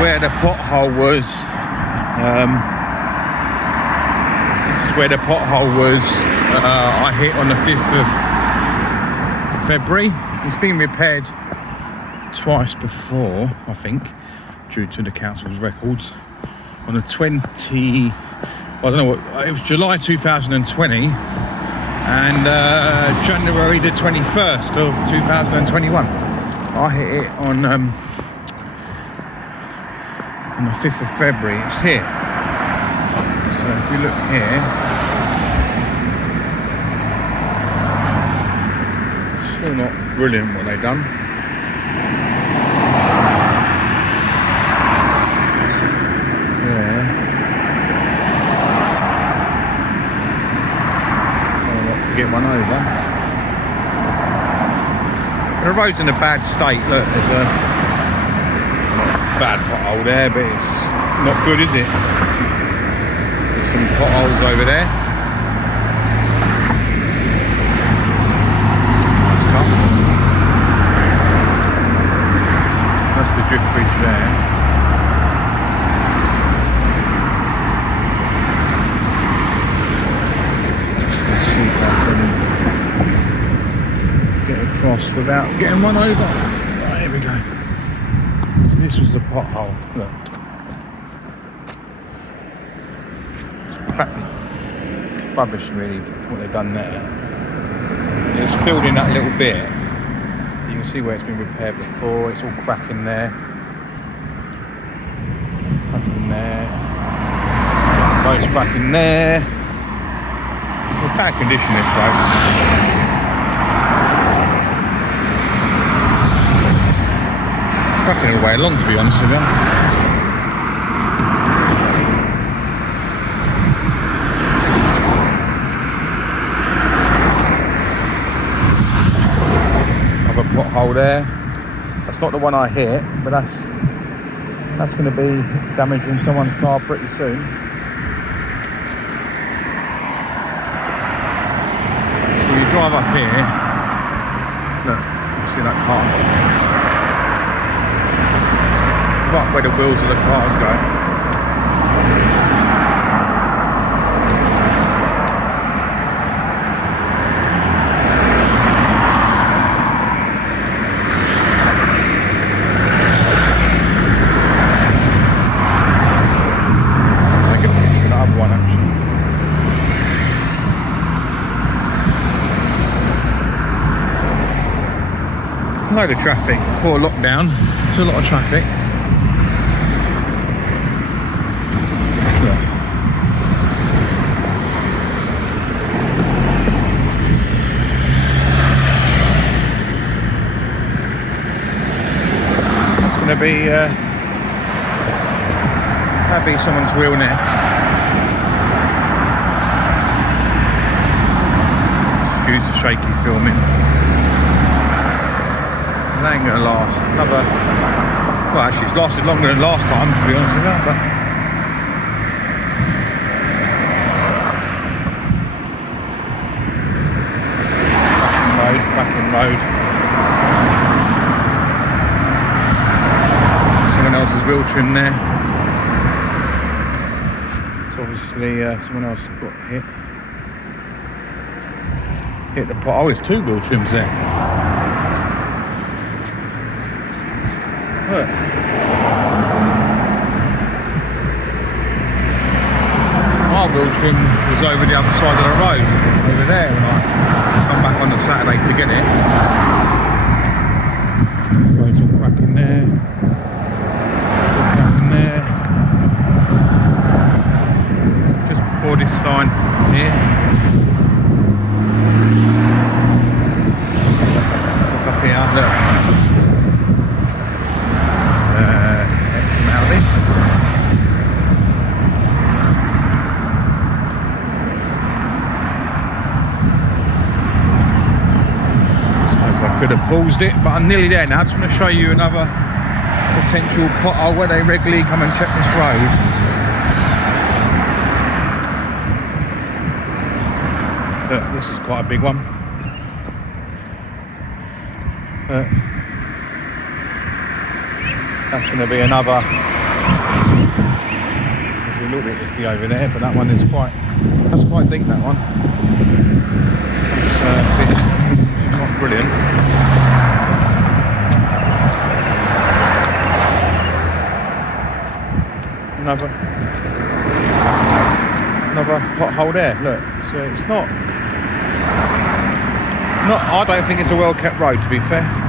where the pothole was. This is where the pothole was. I hit on the 5th of February. It's been repaired twice before, I think, due to the council's records. On the 20, I don't know what, it was July 2020 and January the 21st of 2021. I hit it on the 5th of February. It's here. So if you look here, still not brilliant what they've done. Yeah. Trying not to get one over. The road's in a bad state. Look, there's a bad pothole there, but it's not good, is it? There's some potholes over there. Nice cut. That's the drift bridge there. Let's see if I can get across without getting run over. Right, here we go. This was the pothole. Look. It's crappy. It's rubbish, really, what they've done there. It's filled in that little bit. You can see where it's been repaired before. It's all cracking there. Cracking there. Road's cracking there. It's in bad condition, this road. Cracking all the way along, to be honest with you. Another pothole there. That's not the one I hit, but that's going to be damaging someone's car pretty soon. So when you drive up here, look, you see that car? Right where the wheels of the cars go. I'll take a picture of the other one actually. Load of traffic before lockdown. There's a lot of traffic. That'll be someone's wheel next. Excuse the shaky filming. That ain't gonna last. Another. Well, actually, it's lasted longer than last time, to be honest with you. But cracking road. Else's wheel trim there. So obviously someone else got hit the pot. Oh, there's two wheel trims there. Look. My wheel trim was over the other side of the road, over there, when I come back on the Saturday to get it. Road's all cracking there. Just before this sign here. Look up here, look. It's an Audi. Suppose I could have paused it, but I'm nearly there now. I just want to show you another potential pothole where they regularly come and check this road. Look, this is quite a big one. That's going to be another little bit iffy over there, but that one is quite deep, that one. That's not brilliant. Another pothole there, look. So it's not I don't think it's a well kept road, to be fair.